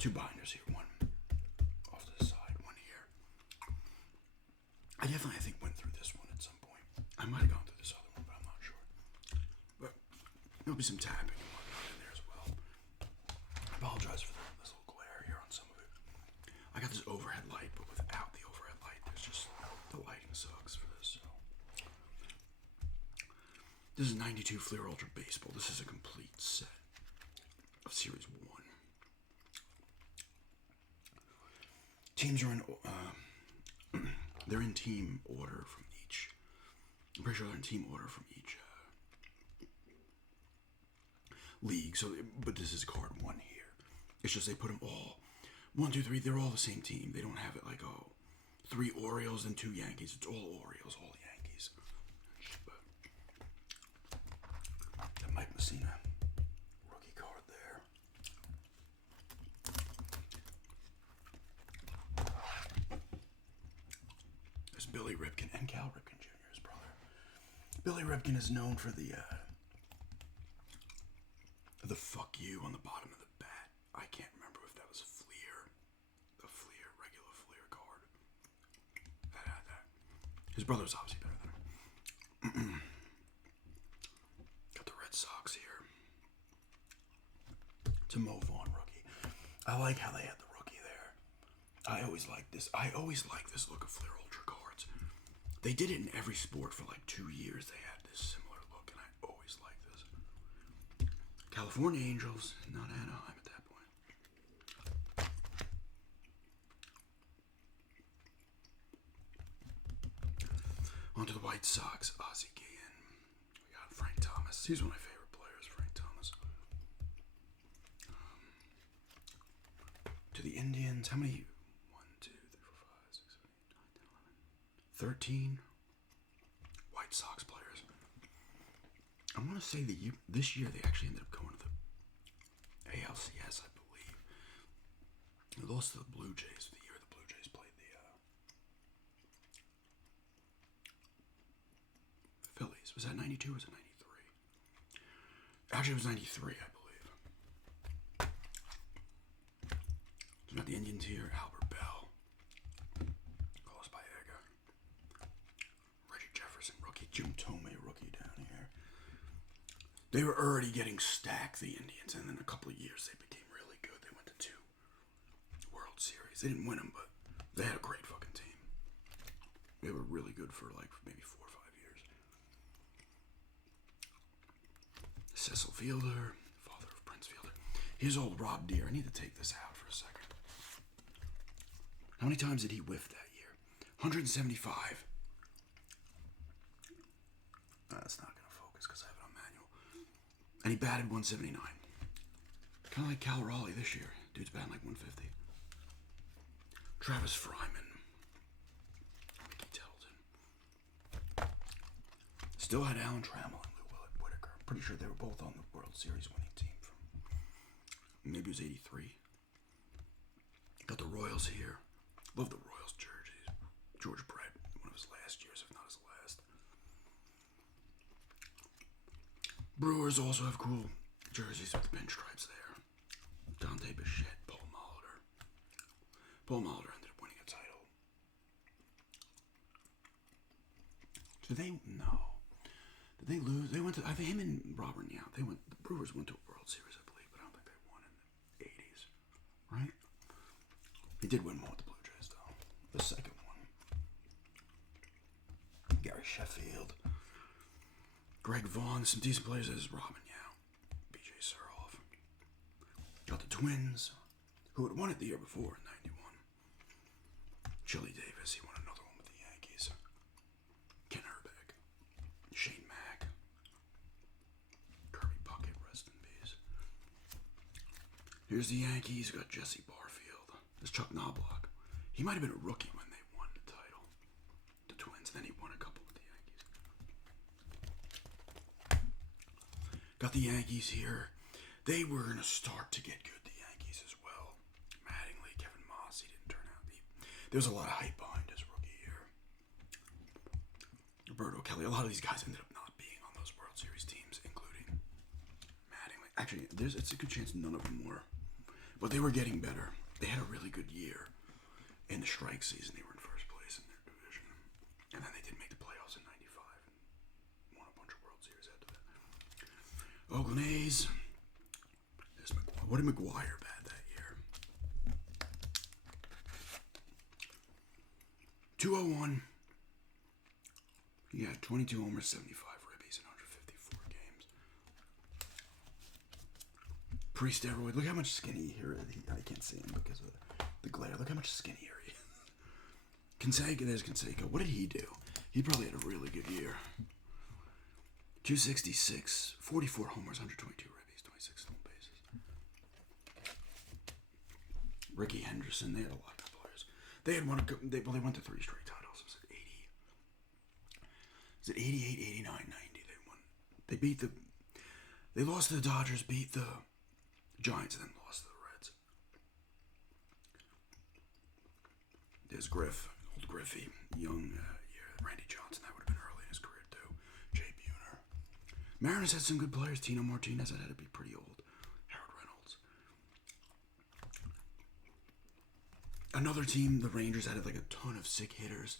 two binders here, one off to the side, one here. I definitely, I think, went through this one at some point. I might have gone through this other one, but I'm not sure. But there'll be some tapping and whatnot in there as well. I apologize for this little glare here on some of it. I got this overhead light, but without the overhead light, there's just the lighting sucks for this. So this is 92 Fleer Ultra Baseball. This is a complete set of Series 1. Teams are in, they're in team order from each. I'm pretty sure they're in team order from each league. So, but this is card 1 here. It's just they put them all 1, 2, 3. They're all the same team. They don't have it like 3 Orioles and 2 Yankees. It's all Orioles, all Yankees. But that Mike Messina rookie card there. There's Billy Ripken and Cal Ripken Jr., his brother. Billy Ripken is known for the fuck you on the bottom of the bat. I can't remember if that was Fleer. The Fleer, regular Fleer card. That had that. His brother's obviously better than him. Got the Red Sox here. It's a Mo Vaughn rookie. I like how they had the rookie there. I always like this. I always like this look of Fleer Ultra cards. They did it in every sport for like 2 years. They had this similar look, and I always liked this. California Angels, not Anaheim at that point. On to the White Sox, Ozzie Guillen. We got Frank Thomas. He's one of my favorite players, Frank Thomas. To the Indians, how many? 1, 2, 3, 4, 5, 6, 7, 8, 9, 10, 11. 13 White Sox players. I want to say that this year they actually ended up going to the ALCS, I believe. They lost to the Blue Jays the year the Blue Jays played the Phillies. Was that 92 or was it 93? Actually, it was 93, I believe. So we got the Indians here, Albert Bell, Carlos Baerga, Reggie Jefferson, rookie, Jim Thome, rookie down here. They were already getting stacked, the Indians, and then a couple of years they became really good. They went to 2 World Series. They didn't win them, but they had a great fucking team. They were really good for like maybe 4 or 5 years. Cecil Fielder, father of Prince Fielder. Here's old Rob Deere. I need to take this out for a second. How many times did he whiff that year? 175. That's not going to focus because I have it on manual. And he batted 179. Kind of like Cal Raleigh this year. Dude's batting like 150. Travis Fryman. Mickey Tettleton. Still had Alan Trammell and Lou Whitaker. I'm pretty sure they were both on the World Series winning team from maybe it was 83. Got the Royals here. Love the Royals jerseys. George Brett, one of his last years, if not his last. Brewers also have cool jerseys with the pinstripes there. Dante Bichette, Paul Molitor. Paul Molitor ended up winning a title. Did they? No. Did they lose? They went to, I think him and Robert Yount, the Brewers went to a World Series, I believe, but I don't think they won in the 80s. Right? He did win one with the Blue Jays, though. The second one. Gary Sheffield. Greg Vaughn, some decent players as Robin Yount, B.J. Surhoff. Got the Twins, who had won it the year before in 91. Chili Davis, he won another one with the Yankees. Ken Herbeck. Shane Mack. Kirby Puckett, rest in peace. Here's the Yankees, got Jesse Barfield. There's Chuck Knobloch. He might have been a rookie when they won the title. The Twins, and then he won a couple with the Yankees. Got the Yankees here. They were going to start to get good, the Yankees as well. Mattingly, Kevin Moss, he didn't turn out. There was a lot of hype behind his rookie year. Roberto Kelly, a lot of these guys ended up not being on those World Series teams, including Mattingly. Actually, it's a good chance none of them were. But they were getting better. They had a really good year. In the strike season, they were in first place in their division. And then they did make the playoffs in 95 and won a bunch of World Series after that. Oakland A's. What did McGuire bat that year? 201. He had 22 homers, 75 ribbies in 154 games. Pre-steroid. Look how much skinny here. I can't see him because of the glare. Look how much skinnier he is. Canseco, there's Canseco. What did he do? He probably had a really good year. 266, 44 homers, 122 ribbies, 26 stolen bases. Ricky Henderson, they had a lot of good players. They had won they went to 3 straight titles. Was it 80? Was it 88, 89, 90? They won. They beat they lost to the Dodgers, beat the Giants, and then lost to the Reds. There's old Griffey, young Randy Johnson. That would have been early in his career too. Jay Buhner. Mariners had some good players. Tino Martinez, that had to be pretty old. Harold Reynolds. Another team, the Rangers, had like a ton of sick hitters.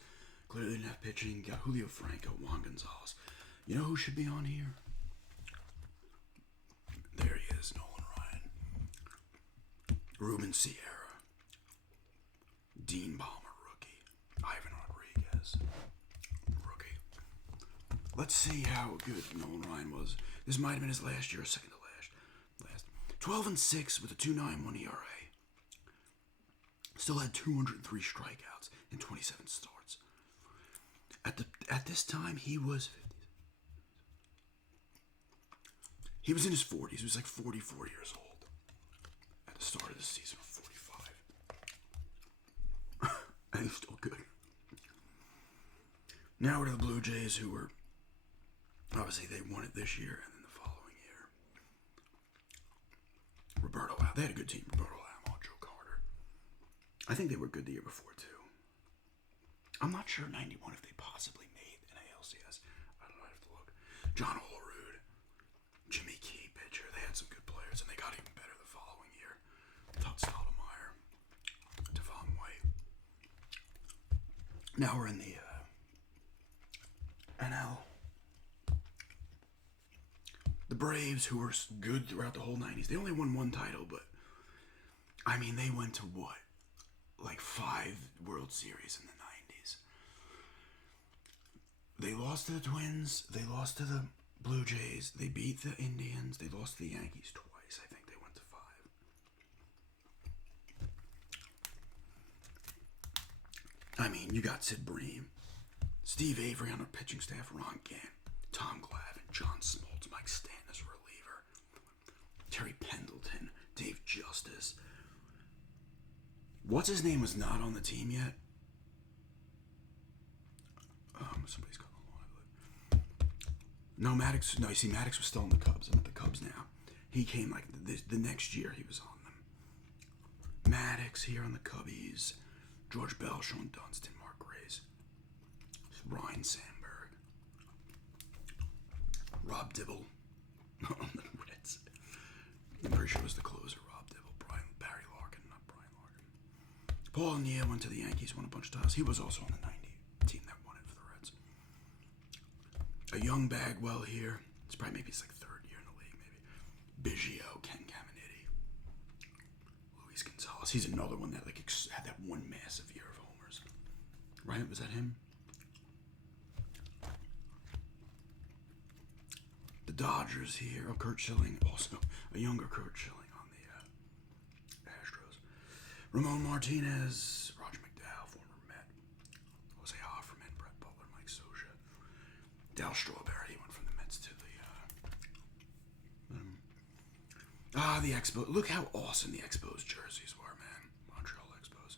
Clearly didn't have pitching. Got Julio Franco, Juan Gonzalez. You know who should be on here? There he is, Nolan Ryan. Ruben Sierra. Dean Palmer, rookie. Ivan Rodriguez, rookie. Let's see how good Nolan Ryan was. This might have been his last year, or second to last. 12-6 with a 2.91 ERA. Still had 203 strikeouts in 27 starts. At this time, he was 50. He was in his 40s. He was like 44 years old at the start of the season, or 45. And he's still good. Now we're to the Blue Jays, who were obviously they won it this year and then the following year. Roberto Alomar, they had a good team. Roberto Alomar, Joe Carter. I think they were good the year before too. I'm not sure 91 if they possibly made an ALCS. I don't know. I have to look. John Olerud, Jimmy Key, pitcher. They had some good players, and they got even better the following year. Todd Stoudemire, Devon White. Now we're in the NL. The Braves, who were good throughout the whole 90s, they only won 1 title, but I mean, they went to what? Like 5 World Series in the 90s. They lost to the Twins, they lost to the Blue Jays, they beat the Indians, they lost to the Yankees twice. I think they went to 5. I mean, you got Sid Bream, Steve Avery on the pitching staff, Ron Gant, Tom Glavine, John Smoltz, Mike Stanton as reliever, Terry Pendleton, Dave Justice. What's his name was not on the team yet? Somebody's got a line. No, Maddox. No, you see, Maddox was still in the Cubs. I'm at the Cubs now. He came like the next year. He was on them. Maddox here on the Cubbies. George Bell, Sean Dunston, Mark Grace, Ryan Sandberg, Rob Dibble on the Reds. I'm pretty sure it was the closer, Rob Dibble. Barry Larkin, not Brian Larkin. Paul O'Neill went to the Yankees, won a bunch of titles. He was also on the 90 team that won it for the Reds. A young Bagwell here. It's probably maybe his like 3rd year in the league, maybe. Biggio, Ken Caminiti, Luis Gonzalez. He's another one that like had that one massive year of homers. Right? Was that him? The Dodgers here. Oh, Curt Schilling. Also a younger Curt Schilling on the Astros. Ramon Martinez, Roger McDowell, former Met. Jose Offerman, Brett Butler, Mike Socha. Dal Strawberry, he went from the Mets to the Expos. Look how awesome the Expos jerseys were, man. Montreal Expos.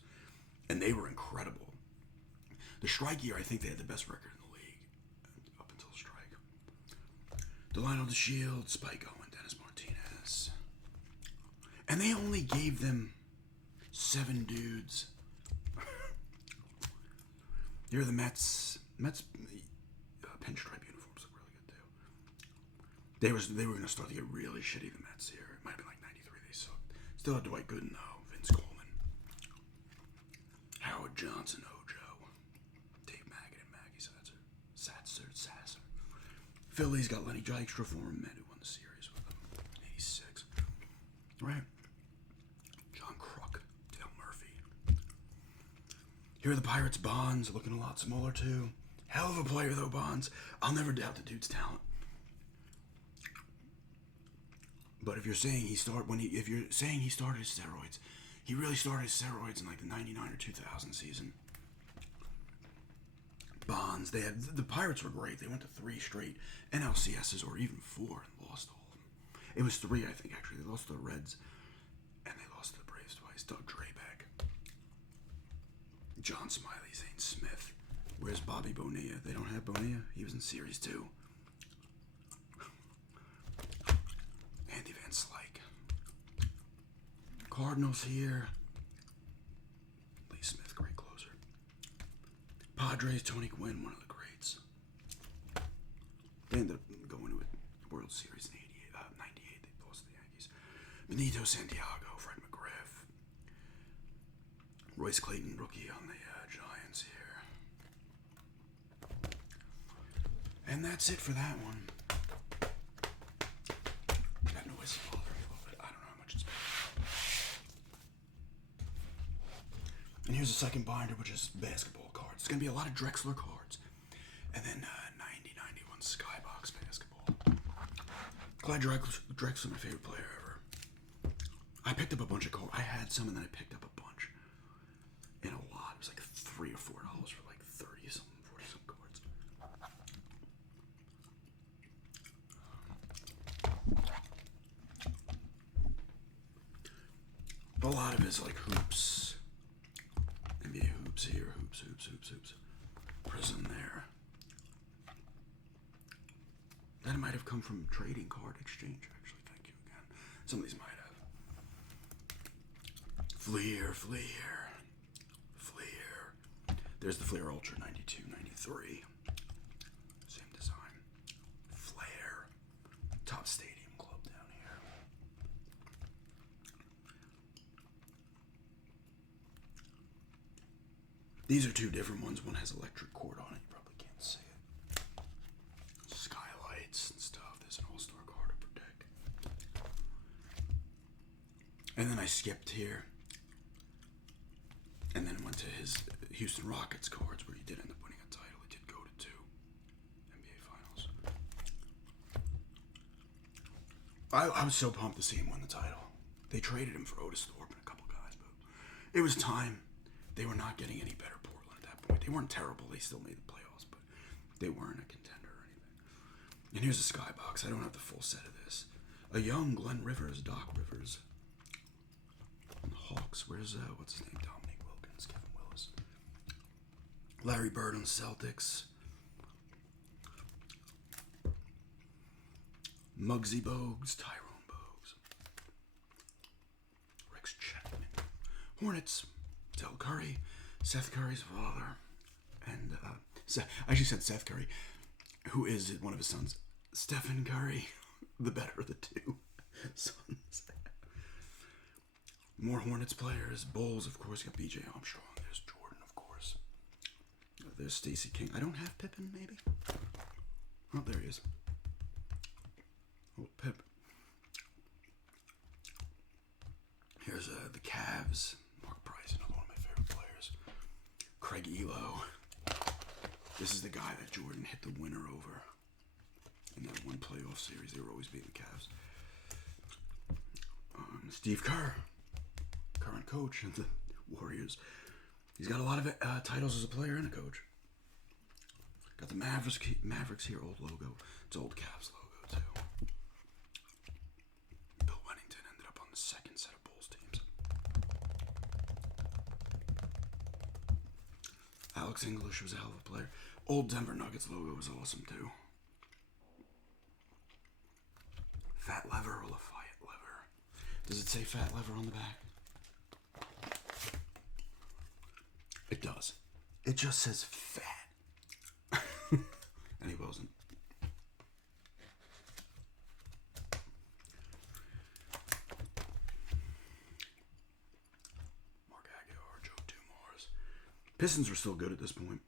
And they were incredible. The strike year, I think they had the best record in the league up until the strike. Delino DeShields, Spike Owen, Dennis Martinez. And they only gave them 7 dudes. Here are the Mets. Mets pinstripe uniforms look really good too. They were going to start to get really shitty, the Mets here. It might have been like 93. They sucked. Still had Dwight Gooden, though. Vince Coleman. Howard Johnson, Ojo. Dave Maggott and Maggie Sasser. Philly's got Lenny Dykstra, former Met, who won the series with them. 86. Right. John Kruk. Dale Murphy. Here are the Pirates. Bonds, looking a lot smaller, too. Hell of a player, though, Bonds. I'll never doubt the dude's talent. But if you're saying he started his steroids, he really started his steroids in like the 99 or 2000 season. Bonds, the Pirates were great. They went to 3 straight NLCSs, or even 4, and lost all of them. It was 3, I think, actually. They lost to the Reds, and they lost to the Braves twice. Doug Drabek, John Smiley, Zane Smith. Where's Bobby Bonilla? They don't have Bonilla. He was in Series 2. Andy Van Slyke. Cardinals here. Lee Smith, great closer. Padres, Tony Gwynn, one of the greats. They ended up going to a World Series in 98. They lost to the Yankees. Benito Santiago, Fred McGriff. Royce Clayton, rookie on the Giants here. And that's it for that one. That noise is bothering me a little bit. I don't know how much it's been. And here's a second binder, which is basketball cards. It's going to be a lot of Drexler cards. And then 90-91 Skybox basketball. Clyde Drexler, my favorite player ever. I picked up a bunch of cards. I had some, and then I picked up a bunch. And a lot. It was like $3 or $4 for like 30-something, 40-something cards. A lot of it is like hoops. NBA hoops here, hoops. Prism there. That might have come from Trading Card Exchange, actually. Thank you again. Some of these might have. Fleer. There's the Fleer Ultra 92, 93. Same design. Flair. Top Stadium Club down here. These are 2 different ones. One has electric cord on it. You probably can't see it. Skylights and stuff. There's an all-star card to protect. And then I skipped here. And then went to his Houston Rockets cards, where he did end up winning a title. He did go to 2 NBA Finals. I was so pumped to see him win the title. They traded him for Otis Thorpe and a couple guys, but it was time. They were not getting any better, Portland, at that point. They weren't terrible. They still made the playoffs, but they weren't a contender or anything. And here's a Skybox. I don't have the full set of this. A young Glenn Rivers, Doc Rivers. And the Hawks. Where's, what's his name? Dominique Wilkins, Kevin Willis. Larry Bird on the Celtics. Muggsy Bogues, Tyrone Bogues. Rex Chapman. Hornets. Del Curry, Seth Curry's father, and I actually said Seth Curry, who is one of his sons, Stephen Curry, the better of the 2 sons. More Hornets players. Bulls, of course, got B.J. Armstrong. There's Jordan, of course. There's Stacey King. I don't have Pippen, maybe? Oh, there he is. Oh, Pip. Here's the Cavs. Mark Price, another one of my favorite players. Craig Elo. This is the guy that Jordan hit the winner over in that one playoff series. They were always beating the Cavs. Steve Kerr, current coach of the Warriors. He's got a lot of titles as a player and a coach. Got the Mavericks here, old logo. It's old Cavs logo, too. Bill Wennington ended up on the second set of Bulls teams. Alex English was a hell of a player. Old Denver Nuggets logo was awesome, too. Fat Lever or Lafayette Lever? Does it say Fat Lever on the back? It does. It just says fat. And he wasn't. Pistons were still good at this point,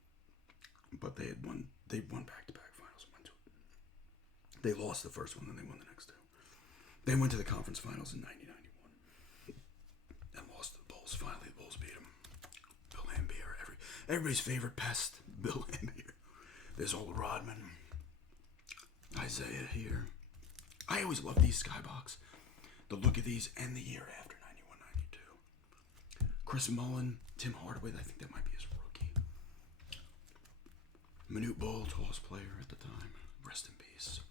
but they had won. They won back-to-back finals and went to it. They lost the first one, then they won the next two. They went to the conference finals in 1991 and lost to the Bulls. Finally, the Bulls beat them. Bill Laimbeer, everybody's favorite pest, Bill Laimbeer. There's old Rodman, Isaiah here. I always love these skybox. The look of these and the year after 91, 92. Chris Mullin, Tim Hardaway, I think that might be his rookie. Manute Bol, tallest player at the time. Rest in peace.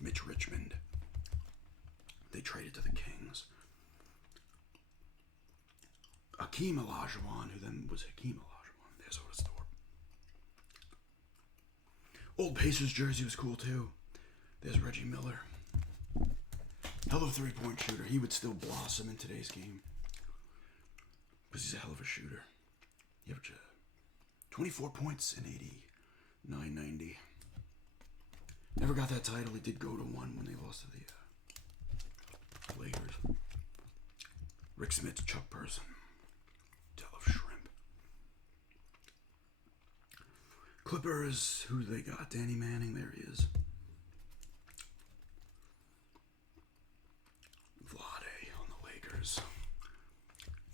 Mitch Richmond. They traded to the Kings. Hakeem Olajuwon, who then was Hakeem Olajuwon. There's Otis Thorpe. Old Pacers jersey was cool too. There's Reggie Miller. Hell of a three-point shooter. He would still blossom in today's game. Because he's a hell of a shooter. He averaged 24 points in 89, 90. Never got that title. He did go to one when they lost to the Lakers. Rick Smith, Chuck Person. Tell of Shrimp. Clippers, who they got? Danny Manning, there he is. Vlade on the Lakers.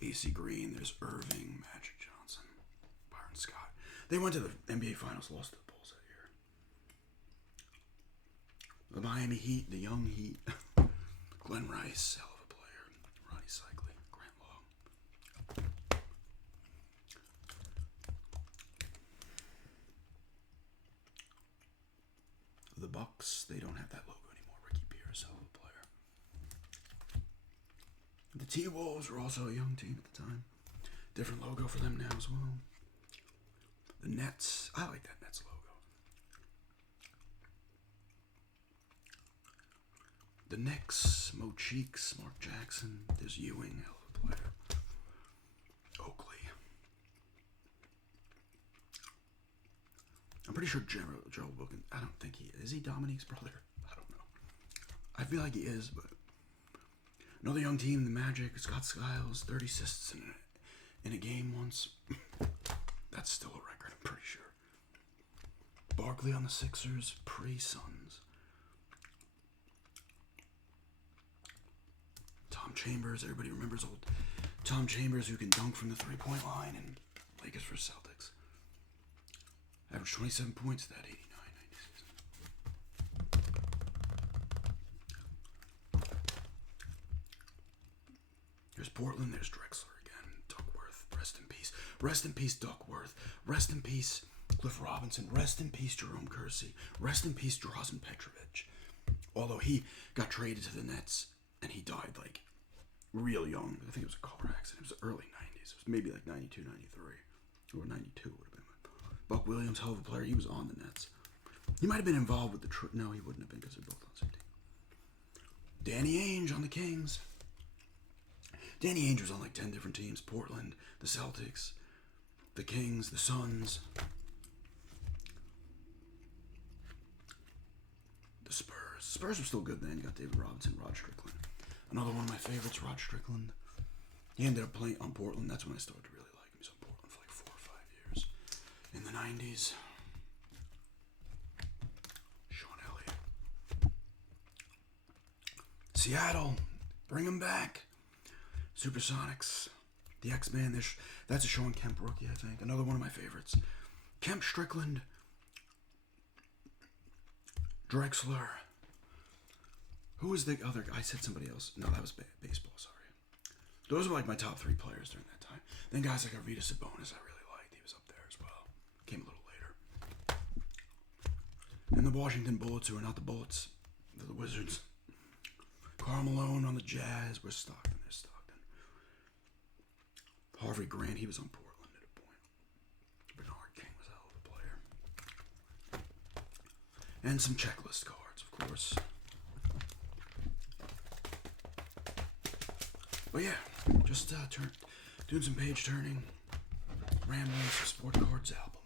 AC Green, there's Irving, Magic Johnson, Byron Scott. They went to the NBA Finals, lost to the Bulls that year. The Miami Heat, the young Heat. Glenn Rice, hell of a player. Ronnie Cycli, Grant Long. The Bucks, they don't have that logo anymore. Ricky Pierce, hell of a player. The T-Wolves were also a young team at the time. Different logo for them now as well. The Nets, I like that Nets logo. The Knicks, Mo Cheeks, Mark Jackson, there's Ewing, hell of a player. Oakley. I'm pretty sure Joe Bogan, I don't think he is. Is he Dominique's brother? I don't know. I feel like he is, but another young team, the Magic, Scott Skiles, 30 assists in a game once. That's still a record, I'm pretty sure. Barkley on the Sixers, pre-Suns. Tom Chambers, everybody remembers old Tom Chambers, who can dunk from the three-point line, and Lakers for Celtics. Averaged 27 points that 89-90 season. There's Portland, there's Drexler again, Duckworth, rest in peace. Rest in peace, Duckworth. Rest in peace, Cliff Robinson. Rest in peace, Jerome Kersey. Rest in peace, Drazen Petrovic. Although he got traded to the Nets, and he died like real young. I think it was a car accident. It was the early 90s. It was maybe like 92, 93. Or 92 would have been. Buck Williams, hell of a player. He was on the Nets. He might have been involved with the... No, he wouldn't have been because they're both on the same team. Danny Ainge on the Kings. Danny Ainge was on like 10 different teams. Portland, the Celtics, the Kings, the Suns, the Spurs. Spurs were still good then. You got David Robinson, Rod Strickland. Another one of my favorites, Rod Strickland. He ended up playing on Portland. That's when I started to really like him. He was on Portland for like 4 or 5 years. In the 90s. Sean Elliott. Seattle. Bring him back. Supersonics. The X-Men. That's a Sean Kemp rookie, I think. Another one of my favorites. Kemp, Strickland. Drexler. Who was the other guy? I said somebody else. No, that was baseball, sorry. Those were like my top 3 players during that time. Then guys like Arvydas Sabonis I really liked. He was up there as well. Came a little later. And the Washington Bullets, who are not the Bullets. They're the Wizards. Karl Malone on the Jazz. Where's Stockton? There's Stockton. Harvey Grant, he was on Portland at a point. Bernard King was a hell of a player. And some checklist cards, of course. But yeah, just doing some page turning, rambling, some Sport Cards album.